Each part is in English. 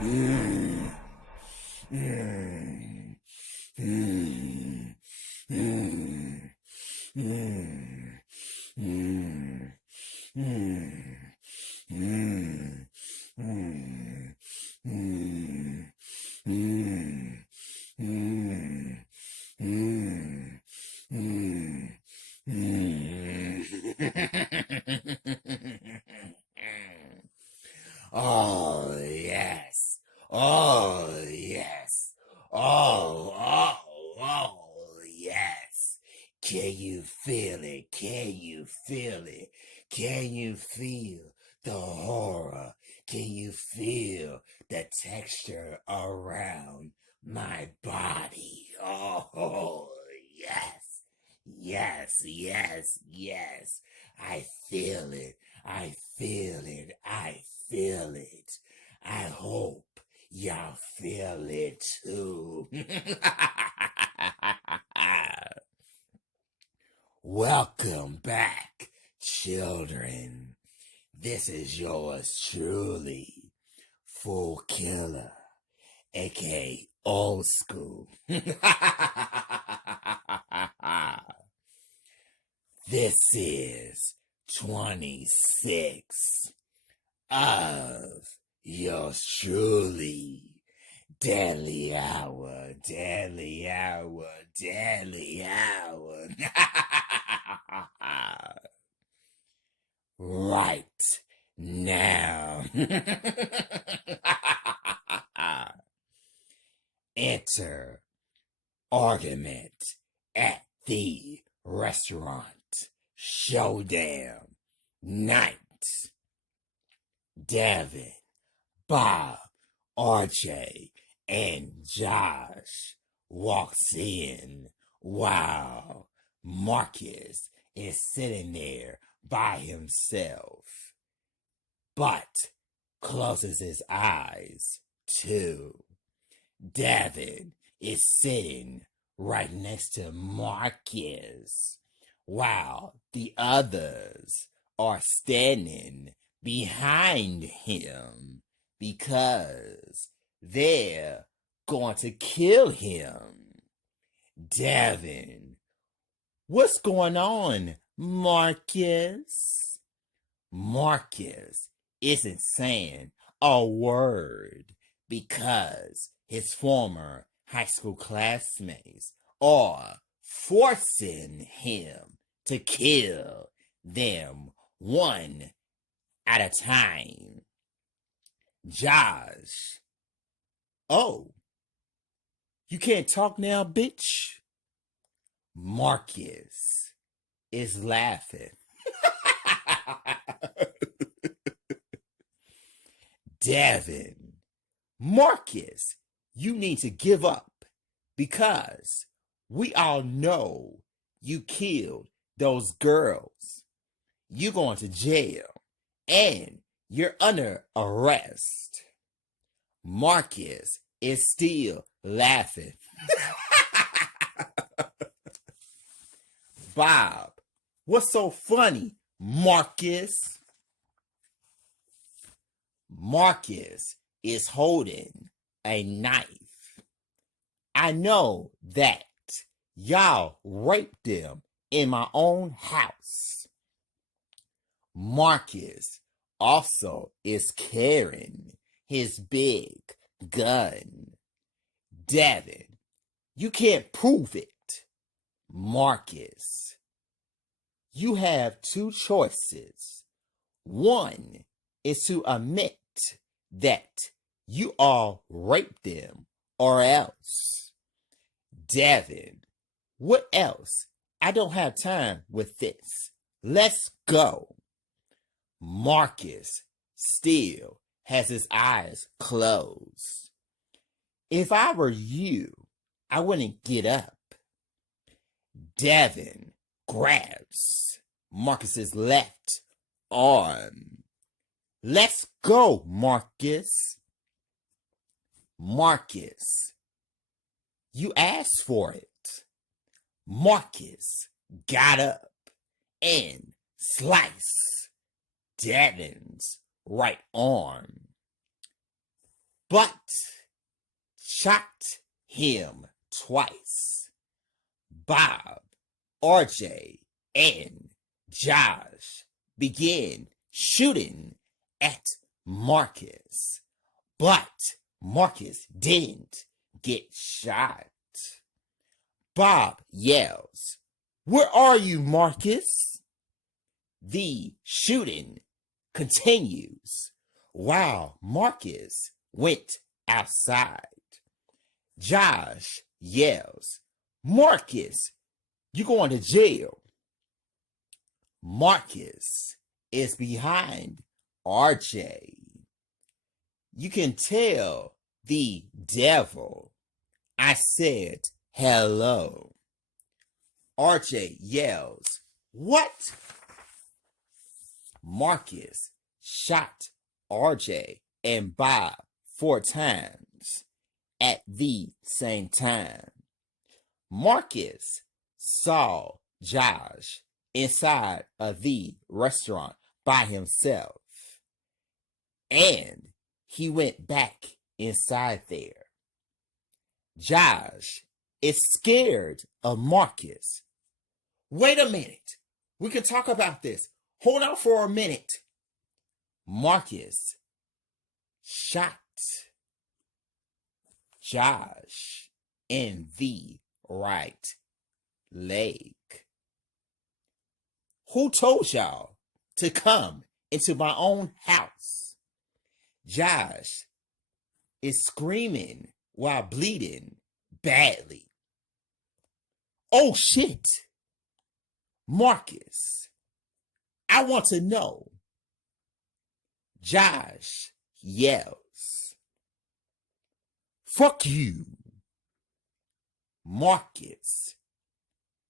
Mm, mm, mm, mm, mm, mm, mm, mm, mm, mm, mm, mm, mm, mm, mm. Oh, yes. Oh, yes. Yes. Can you feel it? Can you feel it? Can you feel the horror? Can you feel the texture around my body? Oh, yes. Yes. I feel it. I feel it. I feel it. I hope y'all feel it too. Welcome back, children. This is yours truly, Full Killer, aka Old School. This is 26 of yours truly, Deadly Hour, Deadly Hour, Deadly Hour. Right now. Enter argument at the restaurant. Showdown night. Devin, Bob, RJ, and Josh walks in while Marcus is sitting there by himself, but closes his eyes too. Devin is sitting right next to Marcus, while the others are standing behind him because they're going to kill him. Devin, what's going on, Marcus? Marcus isn't saying a word because his former high school classmates are forcing him to kill them one at a time. Josh, oh, you can't talk now, bitch? Marcus is laughing. Devin, Marcus, you need to give up because we all know you killed those girls. You're going to jail and you're under arrest. Marcus is still laughing. Bob, what's so funny, Marcus? Marcus is holding a knife. I know that y'all raped them in my own house. Marcus also is carrying his big gun. Devin, you can't prove it. Marcus, you have two choices. One is to admit that you all raped them, or else. Devin, what else? I don't have time with this. Let's go. Marcus still has his eyes closed. If I were you, I wouldn't get up. Devin grabs Marcus's left arm. Let's go, Marcus. Marcus, you asked for it. Marcus got up and sliced Devin's right arm. but shot him twice. Bob, RJ, and Josh began shooting at Marcus, but Marcus didn't get shot. Bob yells, "Where are you, Marcus?" The shooting continues while Marcus went outside. Josh yells, "Marcus, you going to jail." Marcus is behind RJ. You can tell the devil I said hello. RJ yells, "What?" Marcus shot RJ and Bob 4 times at the same time. Marcus saw Josh inside of the restaurant by himself, and he went back inside there. Josh is scared of Marcus. Wait a minute. We can talk about this. Hold on for a minute. Marcus shot Josh in the right leg. Who told y'all to come into my own house? Josh is screaming while bleeding badly. Oh shit. Marcus, I want to know. Josh yells, "Fuck you." Marcus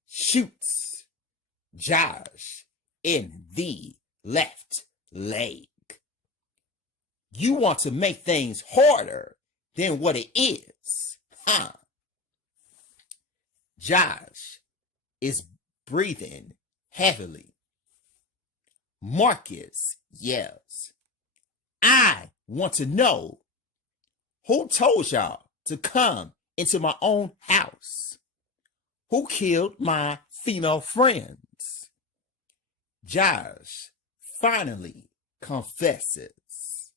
shoots Josh in the left leg. You want to make things harder than what it is, huh? Josh is breathing heavily. Marcus yells, "I want to know who told y'all to come into my own house? Who killed my female friends?" Josh finally confesses.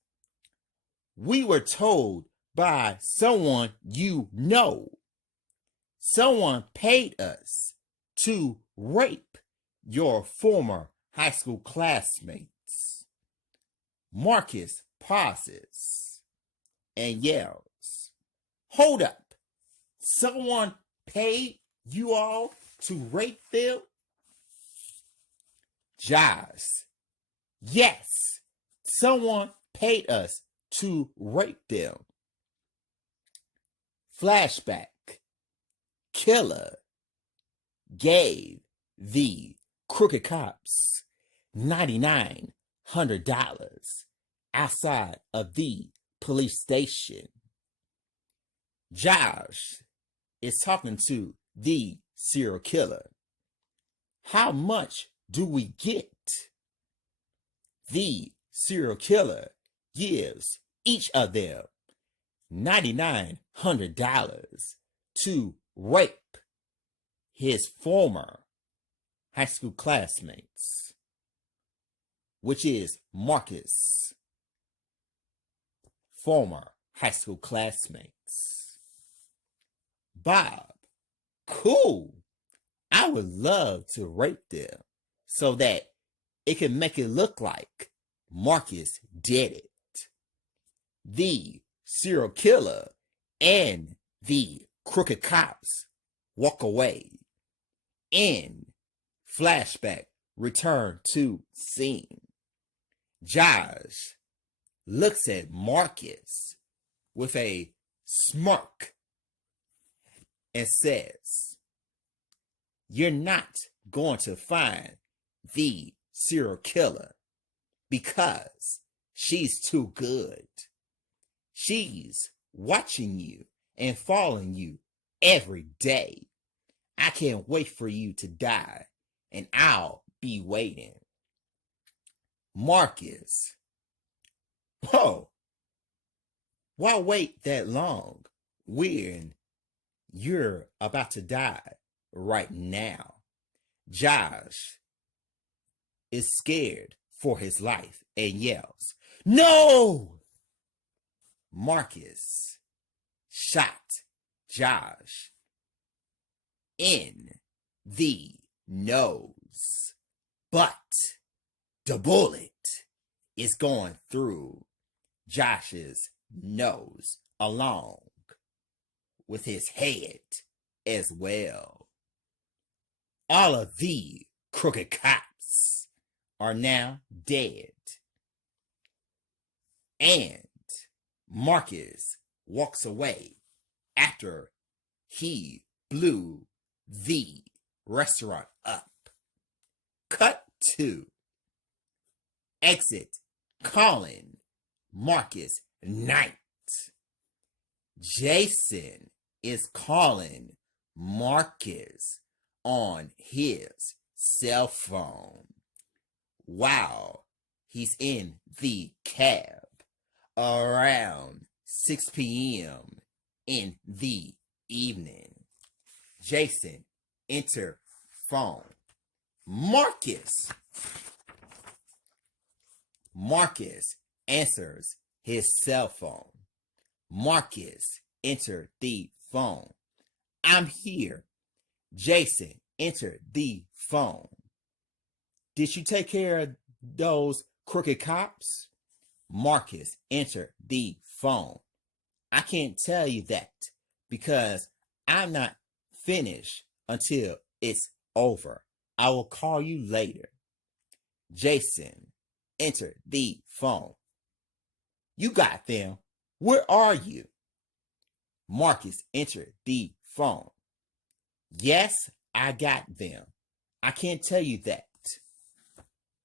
"We were told by someone you know. Someone paid us to rape your former high school classmates." Marcus pauses and yells, "Hold up. Someone paid you all to rape them?" Josh, "Yes, someone paid us to rape them." Flashback. Killer gave the crooked cops $9,900 outside of the police station. Josh is talking to the serial killer. How much do we get? The serial killer gives each of them $9,900 to rape his former high school classmates, which is Marcus' former high school classmates. Bob, cool. I would love to rape them so that it can make it look like Marcus did it. The serial killer and the crooked cops walk away. In flashback, return to scene. Josh looks at Marcus with a smirk and says, "You're not going to find the serial killer because she's too good. She's watching you and following you every day. I can't wait for you to die, and I'll be waiting." Marcus, "Whoa, Why wait that long when you're about to die right now? Josh is scared for his life and yells, "No!" Marcus shot Josh in the nose, but the bullet is going through Josh's nose along with his head as well. All of the crooked cops are now dead. And Marcus walks away after he blew the restaurant up. Cut to exit calling Marcus Knight. Jason is calling Marcus on his cell phone while he's in the cab around 6 p.m. in the evening. Jason enter phone. Marcus answers his cell phone. Marcus entered the phone. "I'm here." Jason entered the phone. "Did you take care of those crooked cops?" Marcus entered the phone. "I can't tell you that because I'm not finished until it's over. I will call you later." Jason entered the phone. "You got them. Where are you?" Marcus entered the phone. "Yes, I got them. I can't tell you that."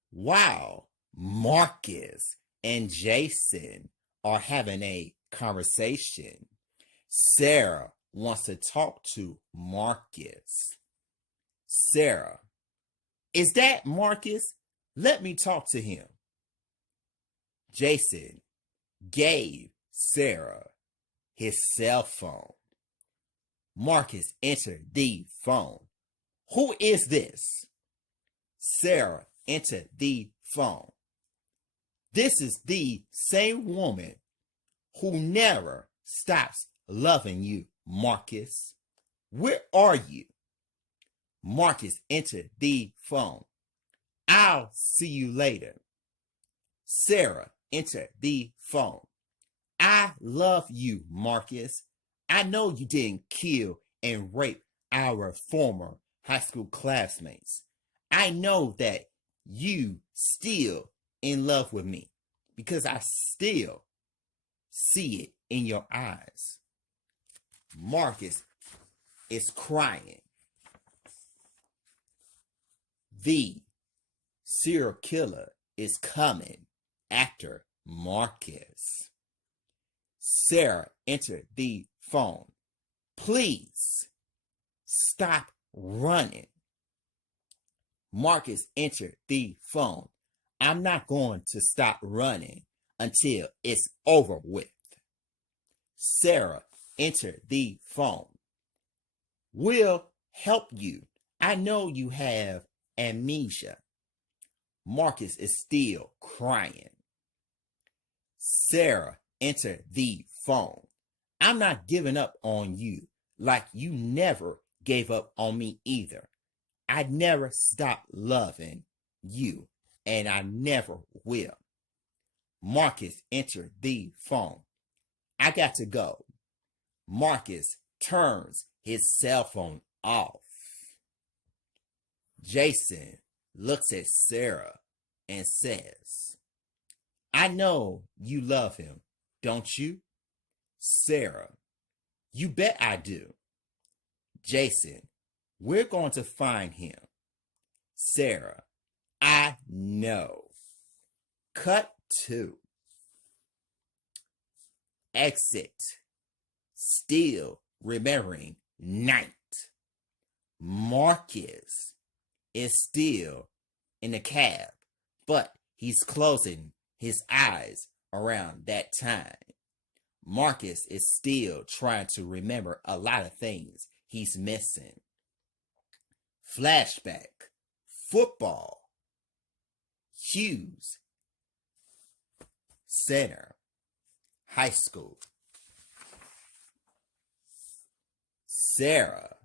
While Marcus and Jason are having a conversation, Sarah wants to talk to Marcus. "Sarah, is that Marcus? Let me talk to him." Jason gave Sarah his cell phone. Marcus entered the phone. "Who is this?" Sarah entered the phone. "This is the same woman who never stops loving you, Marcus. Where are you?" Marcus entered the phone. "I'll see you later." Sarah entered the phone. "I love you, Marcus. I know you didn't kill and rape our former high school classmates. I know that you still in love with me because I still see it in your eyes." Marcus is crying. The serial killer is coming after Marcus. Sarah entered the phone. "Please stop running." Marcus entered the phone. "I'm not going to stop running until it's over with." Sarah entered the phone. "We'll help you. I know you have amnesia." Marcus is still crying. Sarah entered the phone. "I'm not giving up on you like you never gave up on me either. I never stopped loving you, and I never will." Marcus entered the phone. "I got to go." Marcus turns his cell phone off. Jason looks at Sarah and says, "I know you love him, don't you?" Sarah, "You bet I do." Jason, "We're going to find him." Sarah, "I know." Cut to exit. Still remembering night. Marcus is still in the cab, but he's closing his eyes around that time. Marcus is still trying to remember a lot of things he's missing. Flashback, football, Hughes, Center, high school. Sarah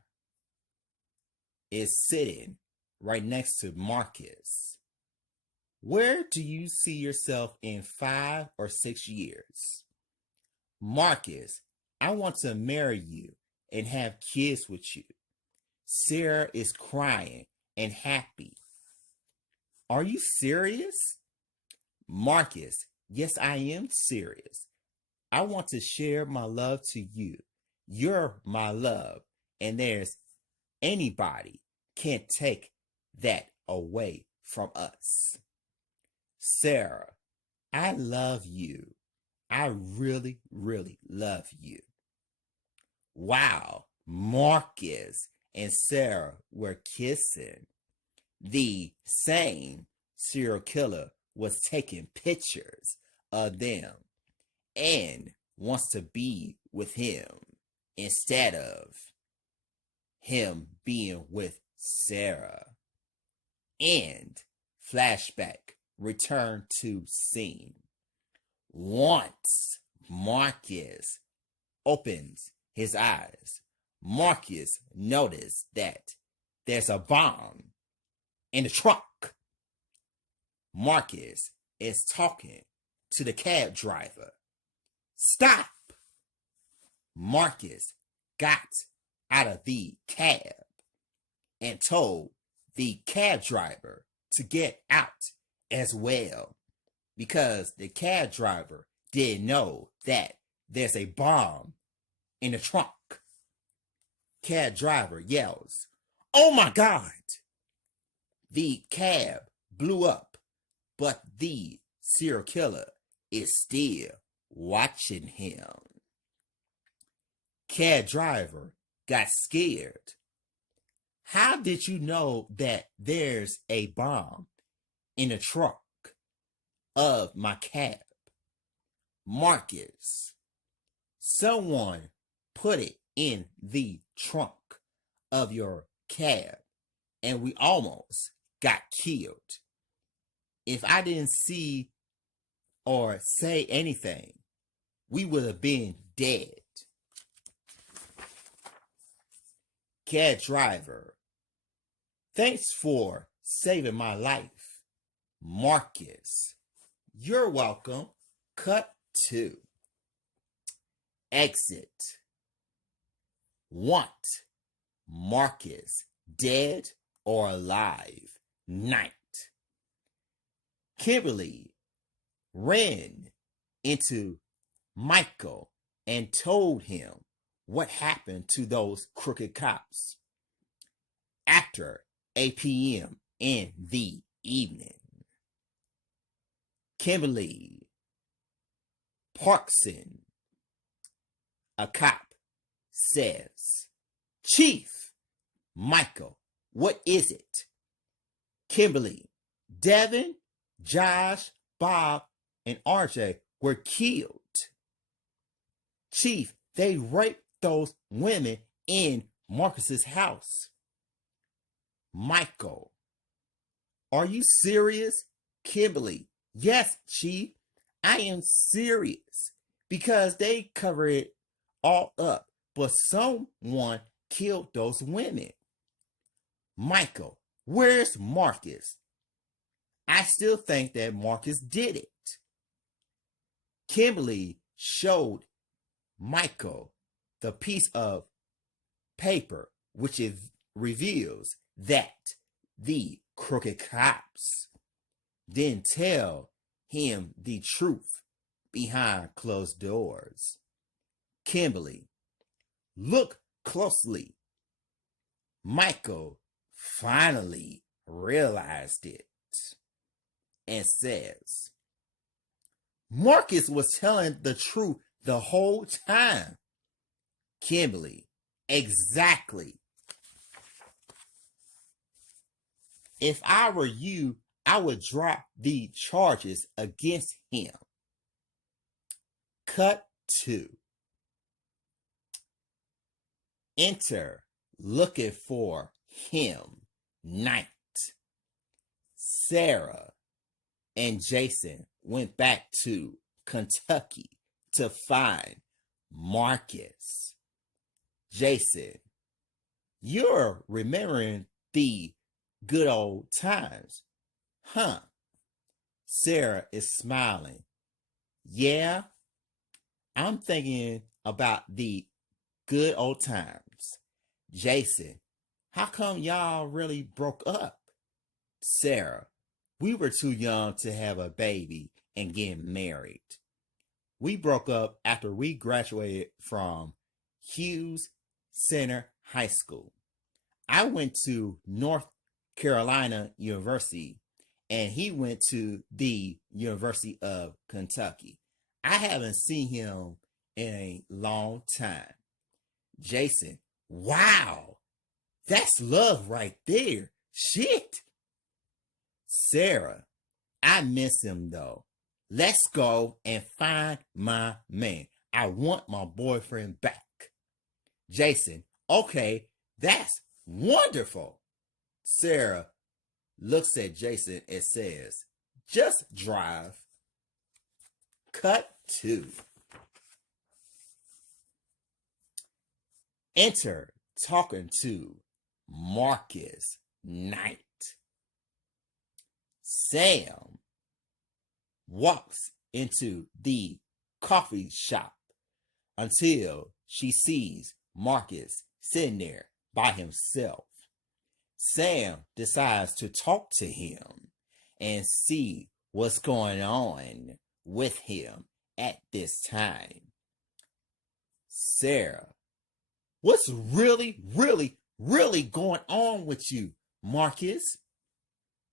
is sitting right next to Marcus. Where do you see yourself in 5 or 6 years? Marcus, I want to marry you and have kids with you. Sarah is crying and happy. Are you serious? Marcus, yes, I am serious. I want to share my love to you. You're my love, and there's anybody can't take that away from us. Sarah, I love you. I really, really love you. Wow, Marcus and Sarah were kissing. The same serial killer was taking pictures of them and wants to be with him instead of him being with Sarah. And flashback, return to scene. Once Marcus opens his eyes, Marcus noticed that there's a bomb in the trunk. Marcus is talking to the cab driver. Stop! Marcus got out of the cab and told the cab driver to get out as well, because the cab driver didn't know that there's a bomb in the trunk. Cab driver yells, "Oh my God!" The cab blew up, but the serial killer is still watching him. Cab driver got scared. How did you know that there's a bomb in the trunk of my cab? Marcus, someone put it in the trunk of your cab and we almost got killed. If I didn't see or say anything, we would have been dead. Cab driver, thanks for saving my life. Marcus, you're welcome. Cut 2. Exit. Want Marcus dead or alive? Night. Kimberly ran into Michael and told him what happened to those crooked cops. After 8 p.m. in the evening, Kimberly Parkson, a cop, says, "Chief Michael, what is it?" Kimberly, Devin, Josh, Bob, and RJ were killed. Chief, they raped those women in Marcus's house. Michael, are you serious? Kimberly, yes, Chief, I am serious, because they cover it all up, but someone killed those women. Michael, where's Marcus? I still think that Marcus did it. Kimberly showed Michael the piece of paper, which reveals that the crooked cops didn't tell him the truth behind closed doors. Kimberly, look closely. Michael finally realized it and says, Marcus was telling the truth the whole time. Kimberly, exactly. If I were you, I would drop the charges against him. Cut 2. Enter looking for him night. Sarah and Jason went back to Kentucky to find Marcus. Jason, you're remembering the good old times, huh? Sarah is smiling. Yeah, I'm thinking about the good old times. Jason, how come y'all really broke up? Sarah, we were too young to have a baby and get married. We broke up after we graduated from Hughes Center High School. I went to North Carolina University and he went to the University of Kentucky. I haven't seen him in a long time. Jason, wow, that's love right there. Shit. Sarah, I miss him though. Let's go and find my man. I want my boyfriend back. Jason, okay, that's wonderful. Sarah looks at Jason and says, just drive. Cut 2. Enter talking to Marcus Knight. Sam walks into the coffee shop until she sees Marcus sitting there by himself. Sam decides to talk to him and see what's going on with him at this time. Sarah, what's really going on with you, Marcus?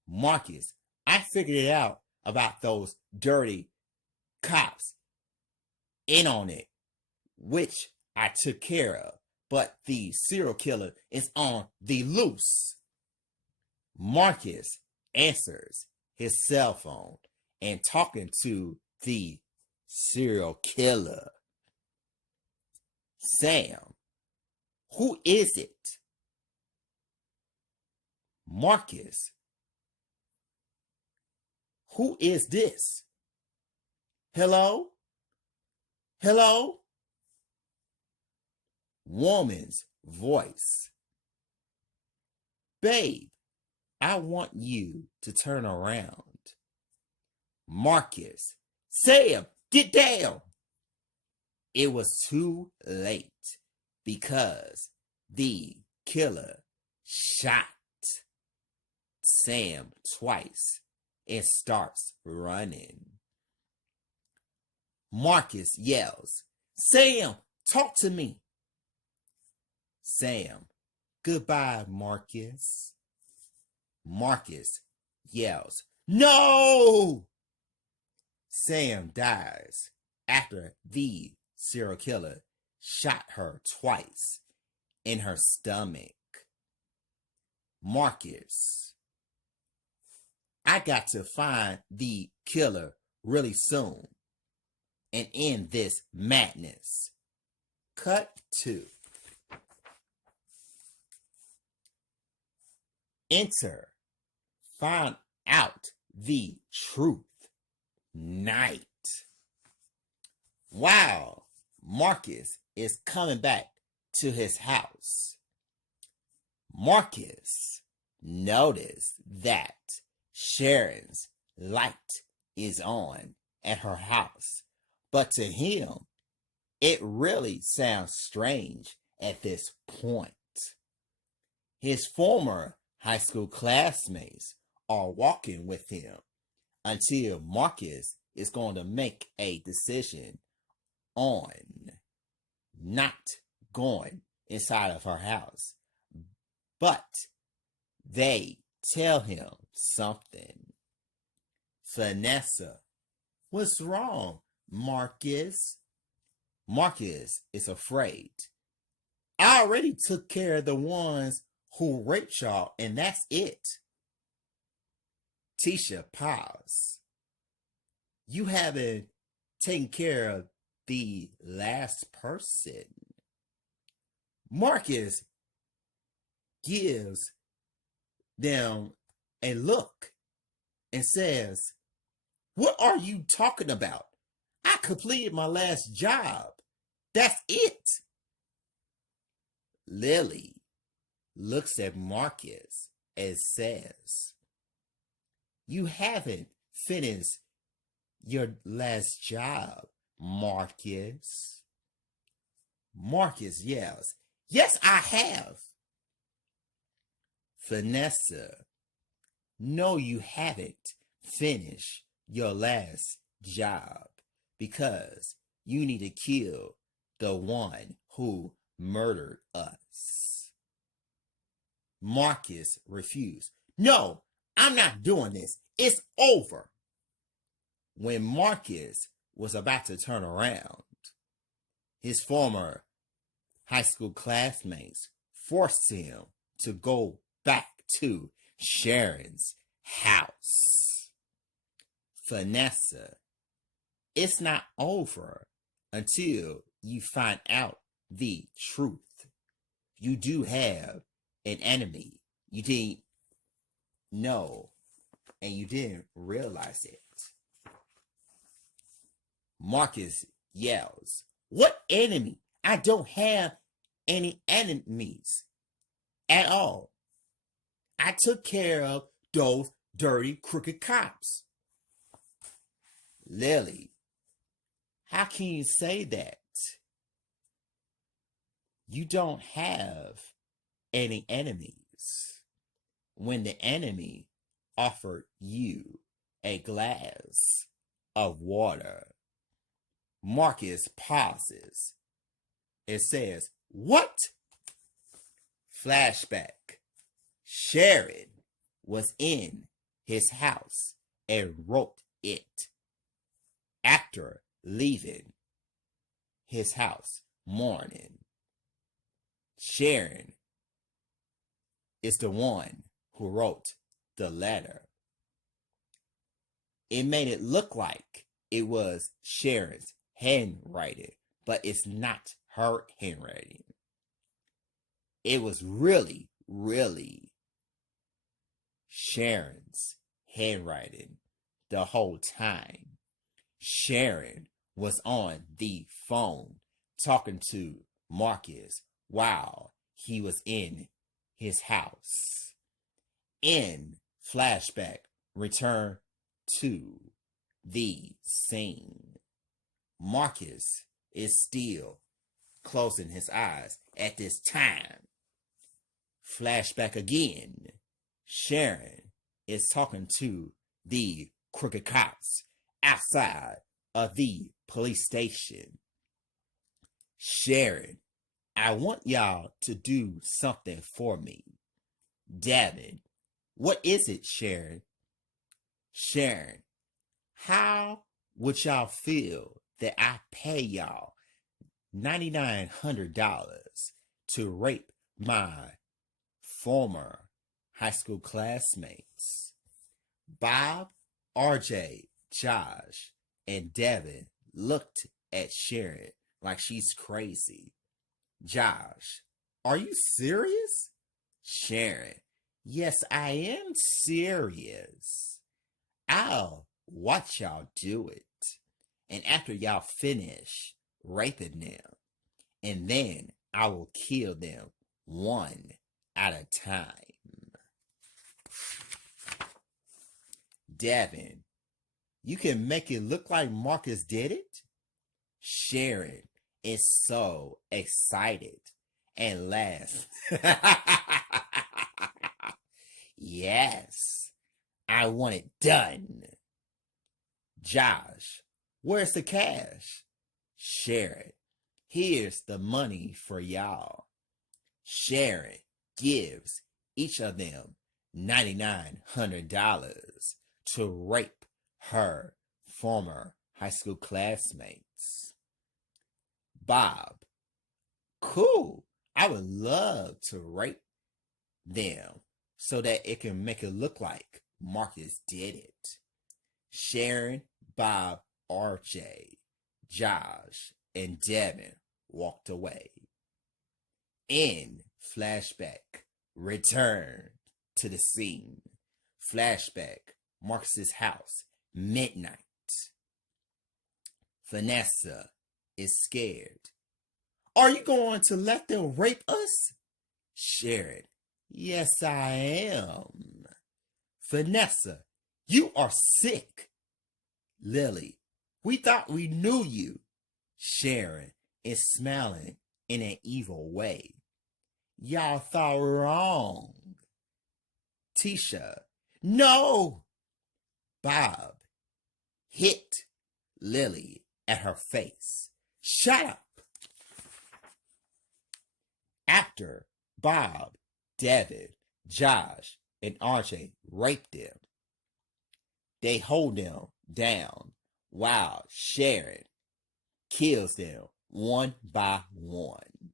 Marcus, I figured it out about those dirty cops in on it, which I took care of, but the serial killer is on the loose. Marcus answers his cell phone and talking to the serial killer. Sam, who is it? Marcus, who is this? Hello? Hello? Woman's voice. Babe, I want you to turn around. Marcus, Sam, get down. It was too late because the killer shot Sam twice and starts running. Marcus yells, Sam, talk to me. Sam, goodbye, Marcus. Marcus yells, no! Sam dies after the serial killer shot her twice in her stomach. Marcus, I got to find the killer really soon and end this madness. Cut 2. Enter, find out the truth. Night. Wow, Marcus is coming back to his house. Marcus noticed that Sharon's light is on at her house, but to him, it really sounds strange at this point. His former high school classmates are walking with him until Marcus is going to make a decision on not going inside of her house. But they tell him something. Vanessa, what's wrong, Marcus? Marcus is afraid. I already took care of the ones who raped y'all, and that's it. Tisha, pause. You haven't taken care of the last person. Marcus gives them a look and says, "What are you talking about? I completed my last job. That's it." Lily looks at Marcus and says, "You haven't finished your last job, Marcus." Marcus yells, "Yes, I have." Vanessa, "No, you haven't finished your last job because you need to kill the one who murdered us." Marcus refused. "No, I'm not doing this. It's over." When Marcus was about to turn around, his former high school classmates forced him to go back to Sharon's house. Vanessa, it's not over until you find out the truth. You do have an enemy. You didn't know and you didn't realize it. Marcus yells, "What enemy? I don't have any enemies at all. I took care of those dirty, crooked cops." Lily, "How can you say that? You don't have any enemies when the enemy offered you a glass of water." Marcus pauses and says, "What?" Flashback. Sharon was in his house and wrote it. After leaving his house morning, Sharon is the one who wrote the letter. It made it look like it was Sharon's handwriting, but it's not her handwriting. It was really, really Sharon's handwriting the whole time. Sharon was on the phone talking to Marcus while he was in his house. In flashback, return to the scene. Marcus is still closing his eyes at this time. Flashback again. Sharon is talking to the crooked cops outside of the police station. "Sharon, I want y'all to do something for me." Davin, "What is it, Sharon?" Sharon, "How would y'all feel that I pay y'all $9,900 to rape my former high school classmates?" Bob, RJ, Josh, and Devin looked at Sharon like she's crazy. Josh, "Are you serious?" Sharon, "Yes, I am serious. I'll watch y'all do it. And after y'all finish raping them, and then I will kill them one at a time." Davin, "You can make it look like Marcus did it?" Sharon is so excited and laughs. "Yes, I want it done." Josh, "Where's the cash?" Sharon, "Here's the money for y'all." Sharon gives each of them $9,900 to rape her former high school classmates. Bob, "Cool. I would love to rape them so that it can make it look like Marcus did it." Sharon, Bob, RJ, Josh, and Devin walked away. In flashback, return to the scene. Flashback, Marcus's house, midnight. Vanessa is scared. Are you going to let them rape us? Sharon, yes, I am. Vanessa, you are sick. Lily, we thought we knew you. Sharon is smiling in an evil way. Y'all thought wrong. Tisha, no. Bob hit Lily at her face. Shut up. After Bob, David, Josh, and RJ rape them, they hold them down while Sharon kills them one by one.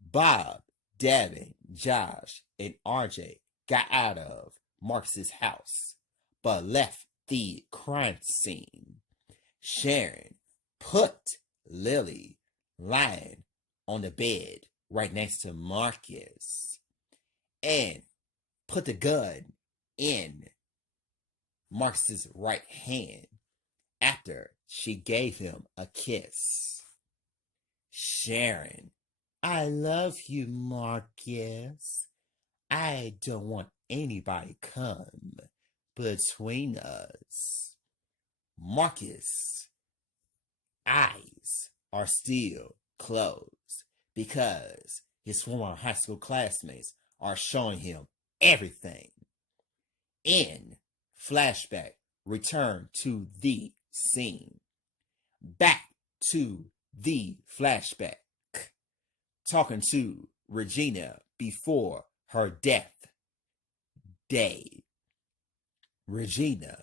Bob, David, Josh, and RJ got out of Marcus's house, but left the crime scene. Sharon put Lily lying on the bed right next to Marcus and put the gun in Marcus's right hand after she gave him a kiss. Sharon, I love you, Marcus. I don't want anybody come between us. Marcus' eyes are still closed because his former high school classmates are showing him everything. In flashback, return to the scene. Back to the flashback. Talking to Regina before her death day. Regina,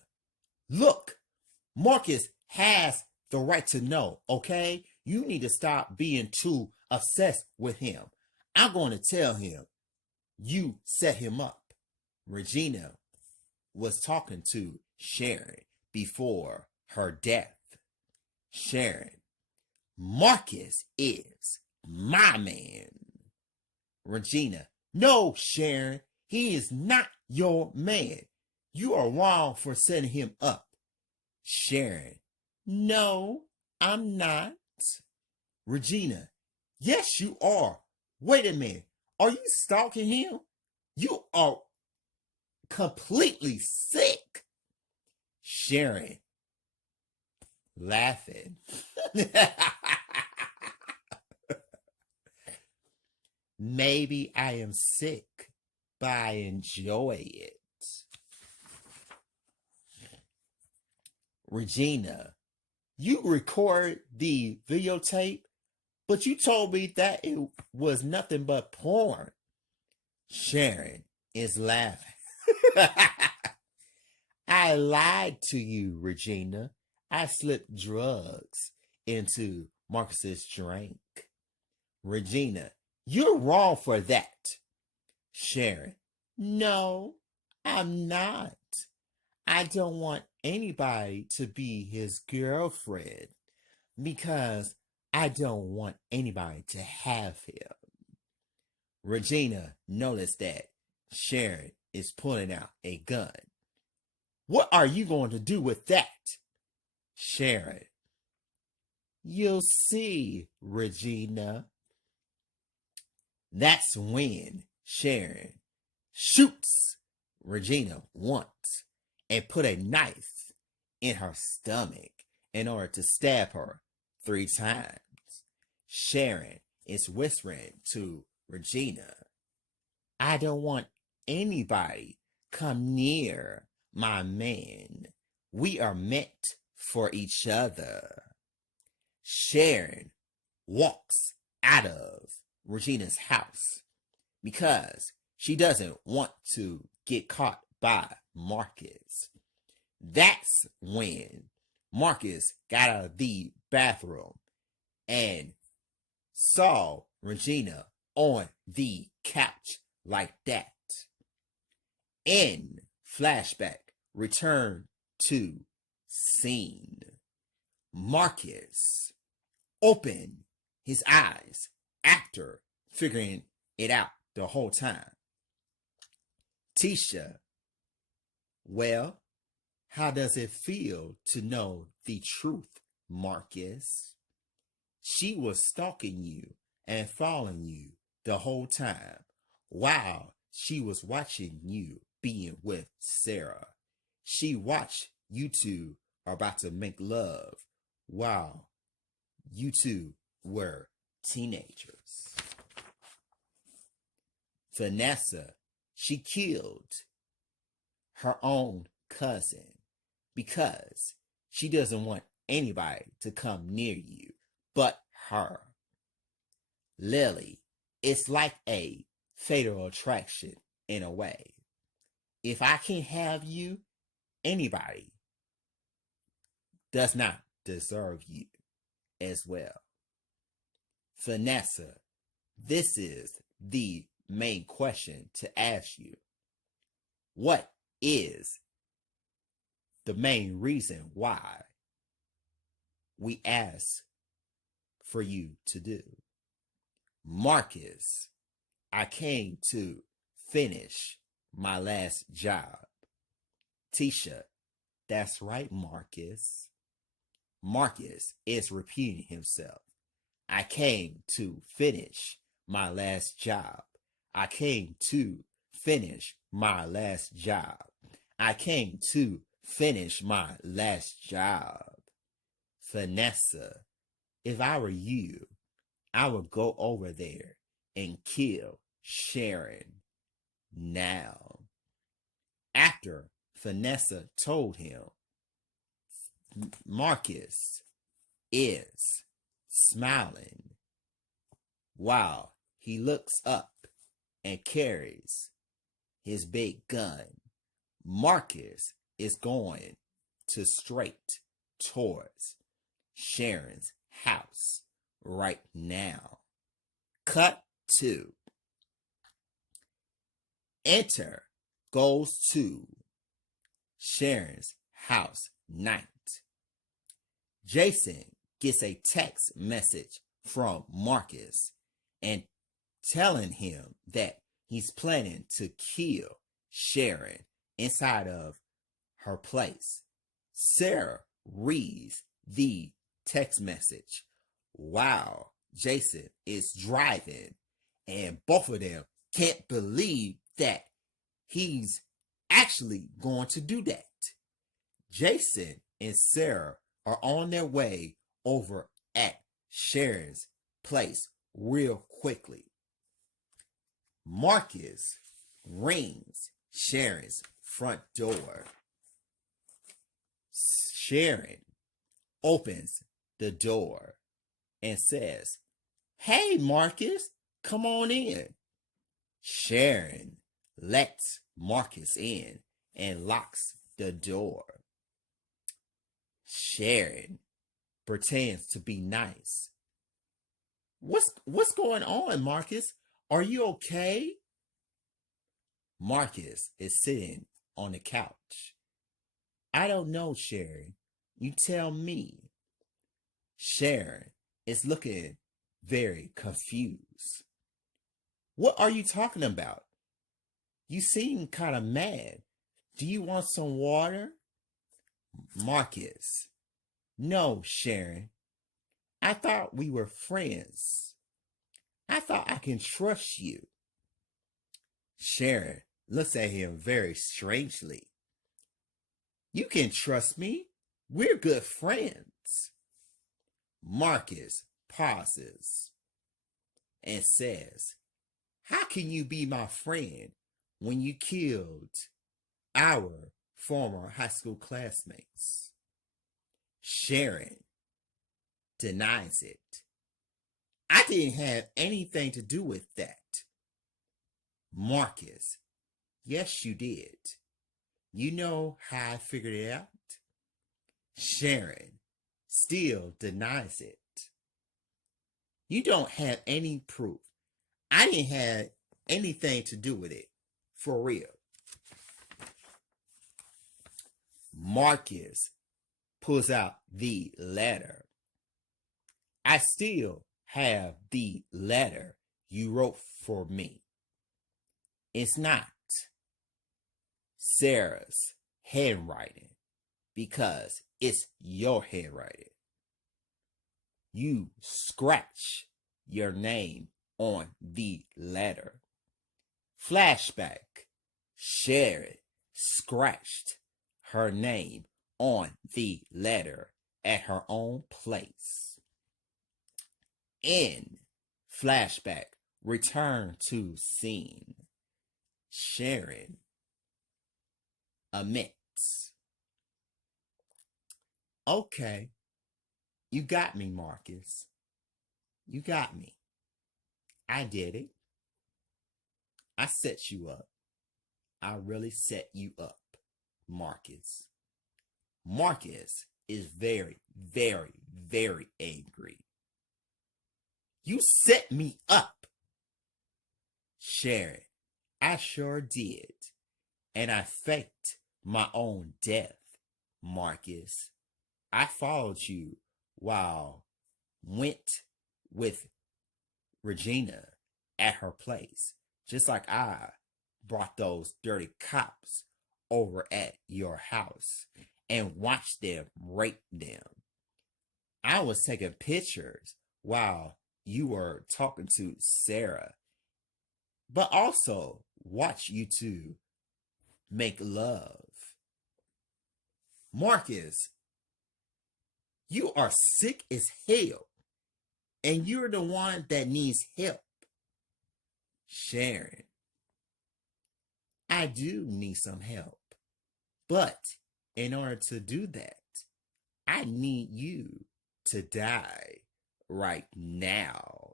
look, Marcus has the right to know, okay? You need to stop being too obsessed with him. I'm going to tell him you set him up. Regina was talking to Sharon before her death. Sharon, Marcus is my man. Regina, no, Sharon, he is not your man. You are wrong for setting him up. Sharon, no, I'm not. Regina, yes, you are. Wait a minute. Are you stalking him? You are completely sick. Sharon, laughing. Maybe I am sick, but I enjoy it. Regina, you record the videotape, but you told me that it was nothing but porn. Sharon is laughing. I lied to you, Regina. I slipped drugs into Marcus's drink. Regina, you're wrong for that. Sharon, no, I'm not. I don't want anybody to be his girlfriend because I don't want anybody to have him. Regina noticed that Sharon is pulling out a gun. What are you going to do with that? Sharon, you'll see, Regina. That's when Sharon shoots Regina once and put a knife in her stomach in order to stab her 3 times. Sharon is whispering to Regina, I don't want anybody come near my man. We are meant for each other. Sharon walks out of Regina's house because she doesn't want to get caught by Marcus. That's when Marcus got out of the bathroom and saw Regina on the couch like that. In flashback, return to scene. Marcus opened his eyes after figuring it out the whole time. Tisha, well, how does it feel to know the truth, Marcus? She was stalking you and following you the whole time while she was watching you being with Sarah. She watched you two are about to make love while you two were teenagers. Vanessa, she killed her own cousin because she doesn't want anybody to come near you but her. Lily, it's like a fatal attraction in a way. If I can't have you, anybody does not deserve you as well. Vanessa, this is the main question to ask you. What is the main reason why we ask for you to do? Marcus, I came to finish my last job. Tisha, that's right, Marcus. Marcus is repeating himself. I came to finish my last job. I came to finish my last job. I came to finish my last job. Vanessa, if I were you, I would go over there and kill Sharon now. After Vanessa told him, Marcus is smiling while he looks up and carries his big gun. Marcus is going to straight towards Sharon's house right now. Cut to enter goes to Sharon's house night. Jason gets a text message from Marcus and telling him that he's planning to kill Sharon inside of her place. Sarah reads the text message while Jason is driving, and both of them can't believe that he's actually going to do that. Jason and Sarah are on their way over at Sharon's place real quickly. Marcus rings Sharon's front door. Sharon opens the door and says, "Hey, Marcus, come on in." Sharon lets Marcus in and locks the door. Sharon pretends to be nice. What's going on, Marcus? Are you okay? Marcus is sitting on the couch. I don't know, Sharon. You tell me. Sharon is looking very confused. What are you talking about? You seem kind of mad. Do you want some water? Marcus, no, Sharon. I thought we were friends. I thought I can trust you. Sharon looks at him very strangely. You can trust me. We're good friends. Marcus pauses and says, how can you be my friend when you killed our former high school classmates? Sharon denies it. I didn't have anything to do with that. Marcus, yes, you did. You know how I figured it out? Sharon still denies it. You don't have any proof. I didn't have anything to do with it. For real. Marcus pulls out the letter I still have the letter you wrote for me. It's not Sarah's handwriting because it's your handwriting. You scratch your name on the letter. Flashback. Sharon scratched her name on the letter at her own place. In flashback, return to scene. Sharon admits. Okay, you got me, Marcus. You got me. I did it. I set you up. I really set you up, Marcus. Marcus is very, very, very angry. You set me up. Sharon, I sure did. And I faked my own death, Marcus. I followed you while went with Regina at her place, just like I brought those dirty cops over at your house and watched them rape them. I was taking pictures while you were talking to Sarah, but also watch you two make love. Marcus, you are sick as hell, and you're the one that needs help. Sharon, I do need some help, but in order to do that, I need you to die right now.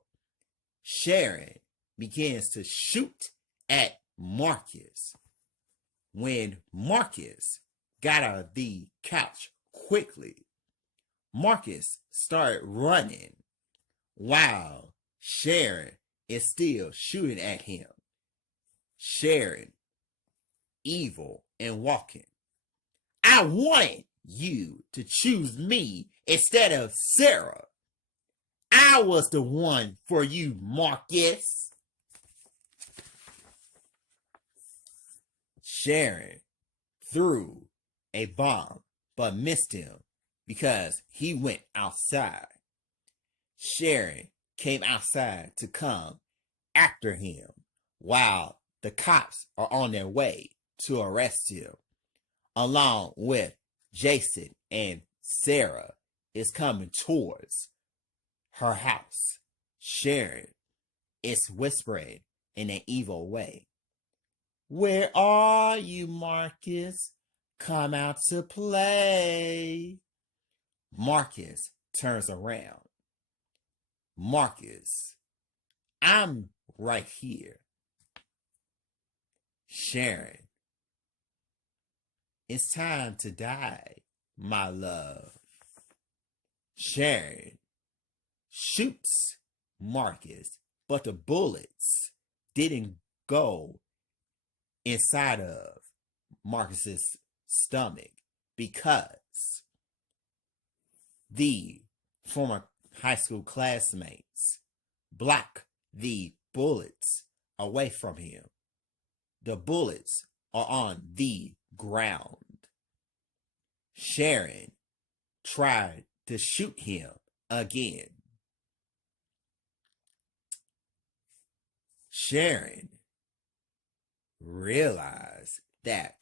Sharon begins to shoot at Marcus. When Marcus got out of the couch quickly, Marcus started running while Sharon is still shooting at him. Sharon, evil and walking. I wanted you to choose me instead of Sarah. I was the one for you, Marcus. Sharon threw a bomb but missed him because he went outside. Sharon came outside to come after him while the cops are on their way to arrest him, along with Jason, and Sarah is coming towards her house. Sharon is whispering in an evil way. Where are you, Marcus? Come out to play. Marcus turns around. Marcus, I'm right here. Sharon, it's time to die, my love. Sharon shoots Marcus, but the bullets didn't go inside of Marcus's stomach because the former high school classmates block the bullets away from him. The bullets are on the ground. Sharon tried to shoot him again. Sharon realized that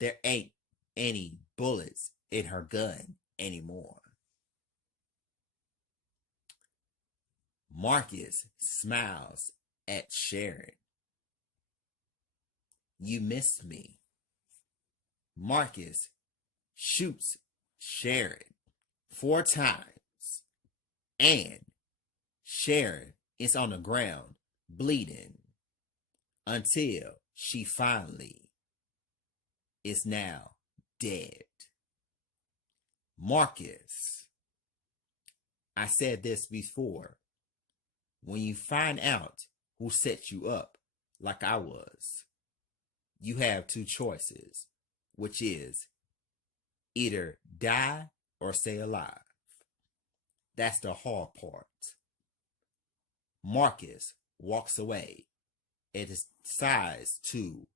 there ain't any bullets in her gun anymore. Marcus smiles at Sharon. You missed me. Marcus shoots Sharon 4 times, and Sharon is on the ground bleeding until she finally is now dead. Marcus, I said this before. When you find out who set you up, like I was, you have 2 choices, which is either die or stay alive. That's the hard part. Marcus walks away and decides to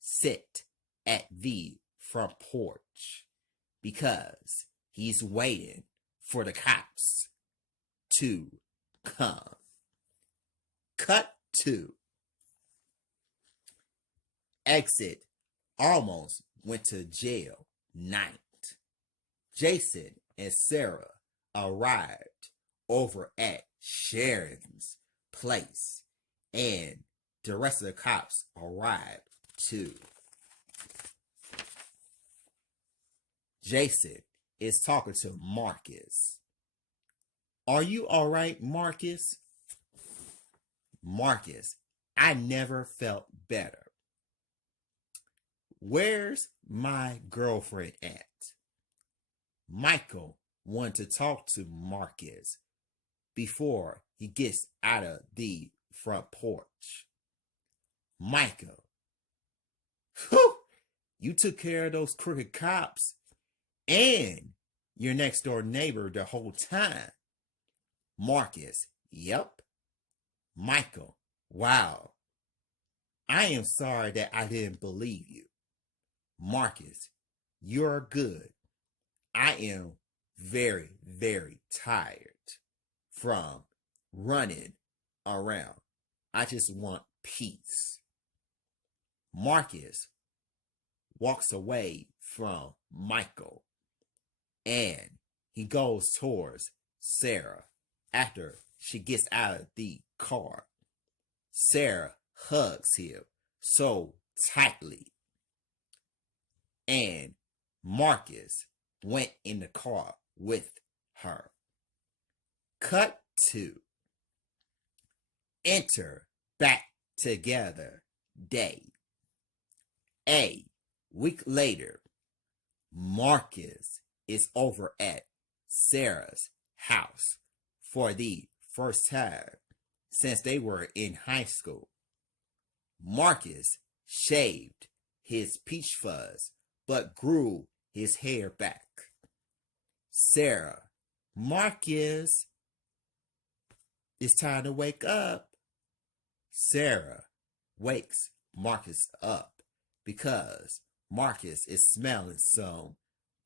sit at the front porch because he's waiting for the cops to come. Cut to exit almost went to jail night. Jason and Sarah arrived over at Sharon's place, and the rest of the cops arrived too. Jason is talking to Marcus. Are you all right, Marcus? Marcus, I never felt better. Where's my girlfriend at? Michael wanted to talk to Marcus before he gets out of the front porch. Michael, whew, you took care of those crooked cops and your next door neighbor the whole time. Marcus, yep. Michael, wow. I am sorry that I didn't believe you. Marcus, you're good. I am very, very tired from running around. I just want peace. Marcus walks away from Michael and he goes towards Sarah after she gets out of the car. Sarah hugs him so tightly. And Marcus went in the car with her. Cut to enter back together day. A week later, Marcus is over at Sarah's house for the first time since they were in high school. Marcus shaved his peach fuzz but grew his hair back. Sarah, Marcus, it's time to wake up. Sarah wakes Marcus up because Marcus is smelling some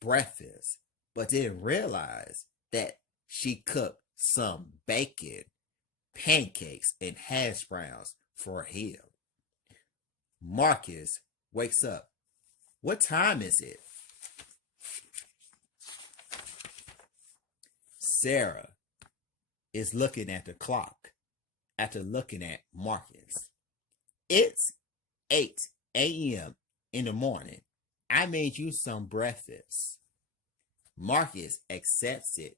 breakfast, but didn't realize that she cooked some bacon, pancakes, and hash browns for him. Marcus wakes up. What time is it? Sarah is looking at the clock after looking at Marcus. It's 8 a.m. in the morning. I made you some breakfast. Marcus accepts it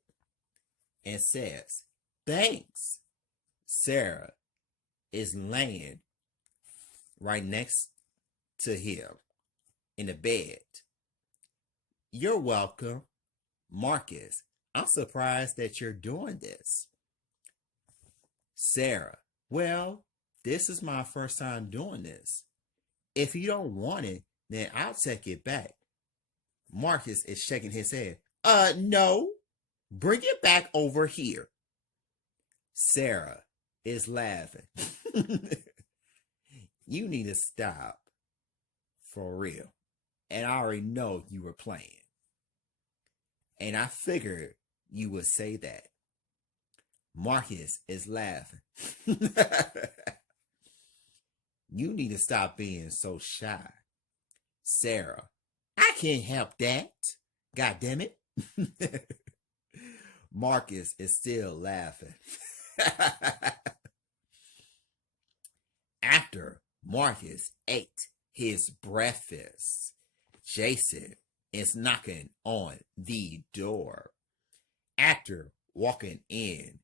and says, thanks. Sarah is laying right next to him in the bed. You're welcome. Marcus, I'm surprised that you're doing this. Sarah, well, this is my first time doing this. If you don't want it, then I'll take it back. Marcus is shaking his head. No. Bring it back over here. Sarah is laughing. You need to stop. For real. And I already know you were playing. And I figured you would say that. Marcus is laughing. You need to stop being so shy. Sarah, I can't help that. God damn it. Marcus is still laughing. After Marcus ate his breakfast, Jason is knocking on the door. After walking in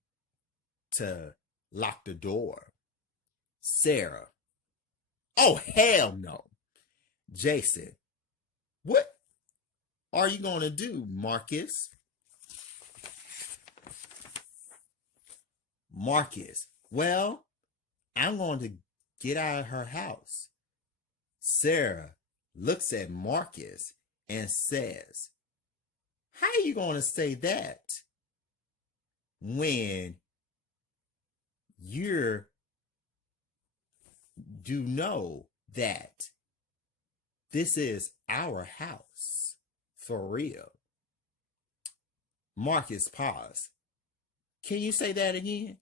to lock the door, Sarah, oh hell no. Jason, what are you going to do, Marcus? Marcus, well, I'm going to get out of her house. Sarah looks at Marcus and says, how are you going to say that? when you do know that this is our house for real. Marcus, pause. Can you say that again?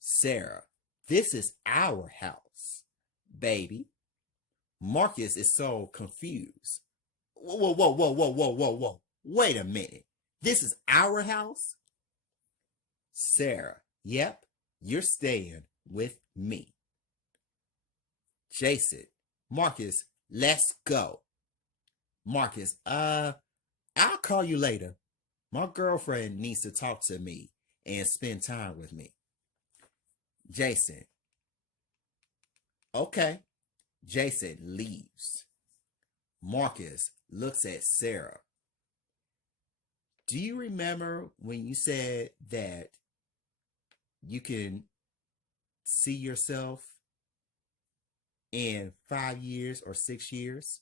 Sarah, this is our house, baby. Marcus is so confused. Whoa, whoa, whoa, whoa, whoa, whoa, whoa. Wait a minute. This is our house? Sarah, yep, you're staying with me. Jason, Marcus, let's go. Marcus, I'll call you later. My girlfriend needs to talk to me and spend time with me. Jason, okay. Jason leaves. Marcus looks at Sarah. Do you remember when you said that you can see yourself in 5 years or 6 years?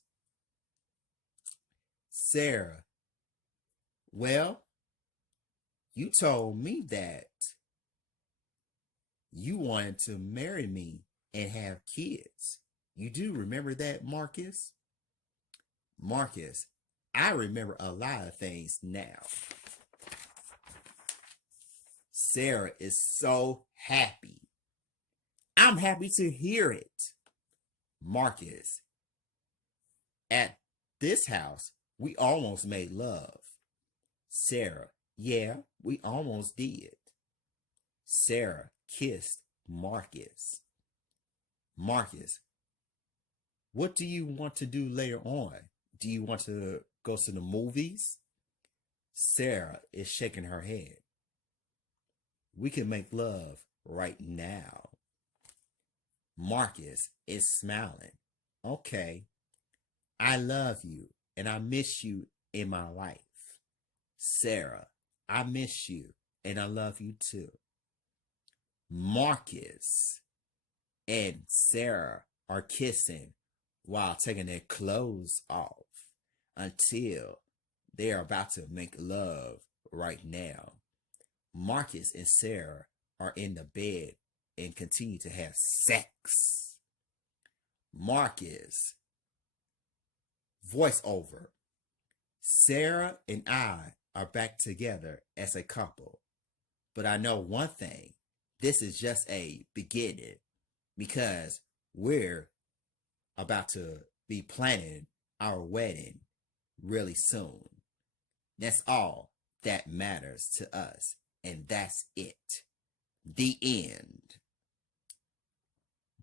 Sarah, well, you told me that you wanted to marry me and have kids. You do remember that, Marcus? Marcus, I remember a lot of things now. Sarah is so happy. I'm happy to hear it. Marcus, at this house, we almost made love. Sarah, yeah, we almost did. Sarah kissed Marcus. Marcus, what do you want to do later on? Do you want to go to the movies? Sarah is shaking her head. We can make love right now. Marcus is smiling. Okay, I love you and I miss you in my life. Sarah, I miss you and I love you too. Marcus and Sarah are kissing while taking their clothes off until they are about to make love right now. Marcus and Sarah are in the bed and continue to have sex. Marcus, voiceover. Sarah and I are back together as a couple. But I know one thing. This is just a beginning because we're about to be planning our wedding really soon. That's all that matters to us. And that's it. The end.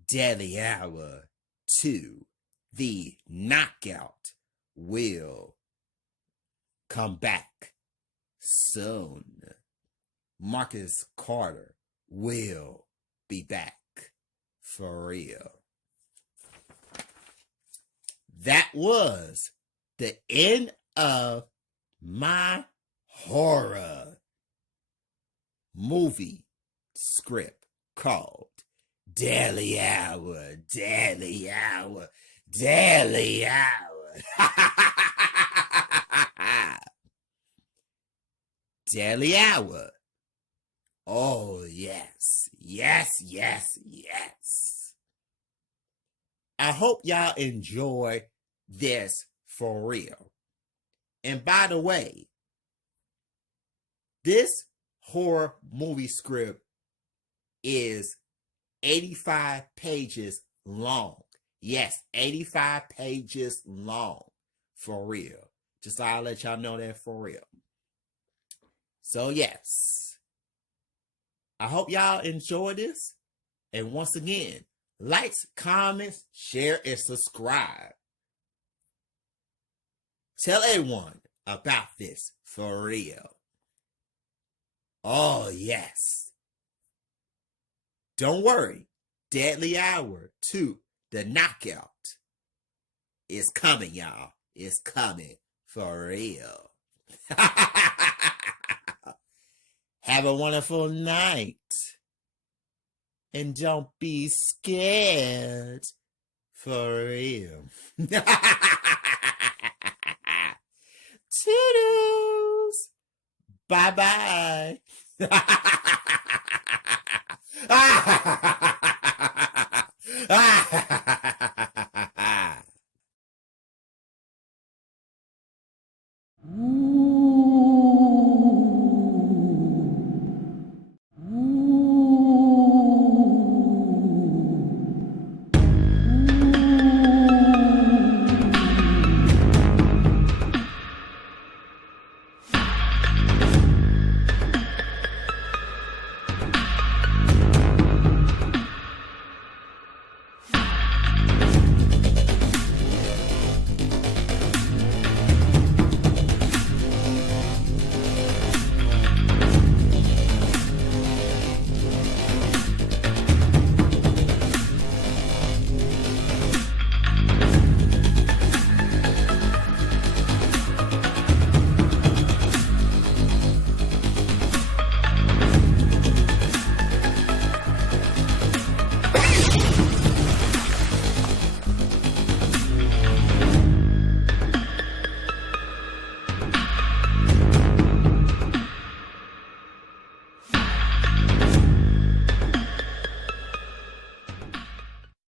Deadly Hour 2. The Knockout will come back soon. Marcus Carter will be back for real. That was the end of my horror movie script called Deadly Hour, Deadly Hour, Deadly Hour. Deadly Hour. Oh, yes, yes, yes, yes. I hope y'all enjoy this for real. And by the way, this horror movie script is 85 pages long. Yes, 85 pages long. For real. Just so I'll let y'all know that for real. So yes. I hope y'all enjoy this. And once again, likes, comments, share, and subscribe. Tell everyone about this for real. Oh, yes. Don't worry. Deadly Hour 2, The Knockout, is coming, y'all. It's coming for real. Have a wonderful night. And don't be scared. For real. Toodles. Bye-bye.